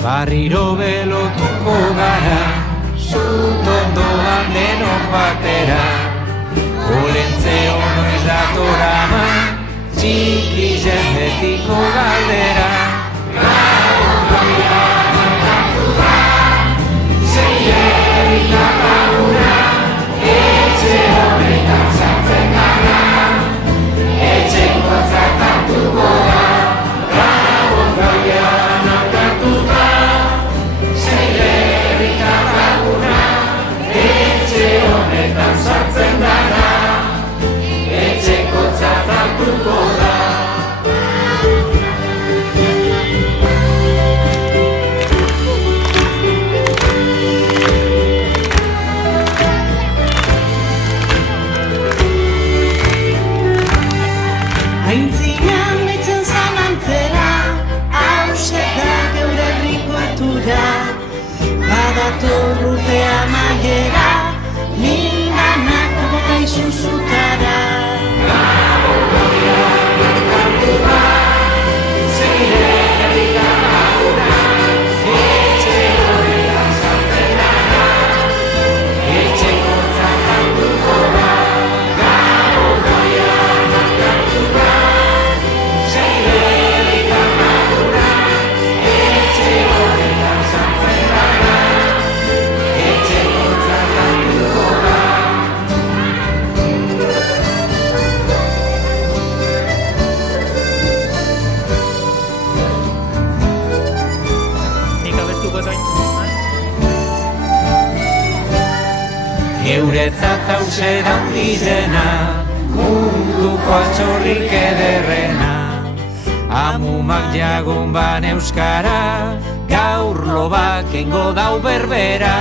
Barriro belotuko gara, zutondoan denok batera. Olentze honoiz datorama, txiki jendetiko galdera. Gabon goia kantatu da, sei erritakaguna, etxe honetan sartzen gara, etxeko txartatuko da. Gabon goia kantatu da, sei erritakaguna, etxe honetan sartzen gara, etxeko txartatuko da. Aintzinean deitzen zan antzera, hauxe da geure herriko ohitura. Badator urte amaiera, minanak bota izuzutara. Gabon goia kantatu da, sei erritakaguna, etxe honetan sartzen gara, etxeko txartatuko da. Gabon goia kantatu da, sei erritakaguna, etxe honetan sartzen gara, etxeko txartatuko da. Nik abertuko doin. Euretzat hause da handizena, munduko altxorrik ederrena. Amumak jagon ban euskara, gaur lobak engo dau berbera.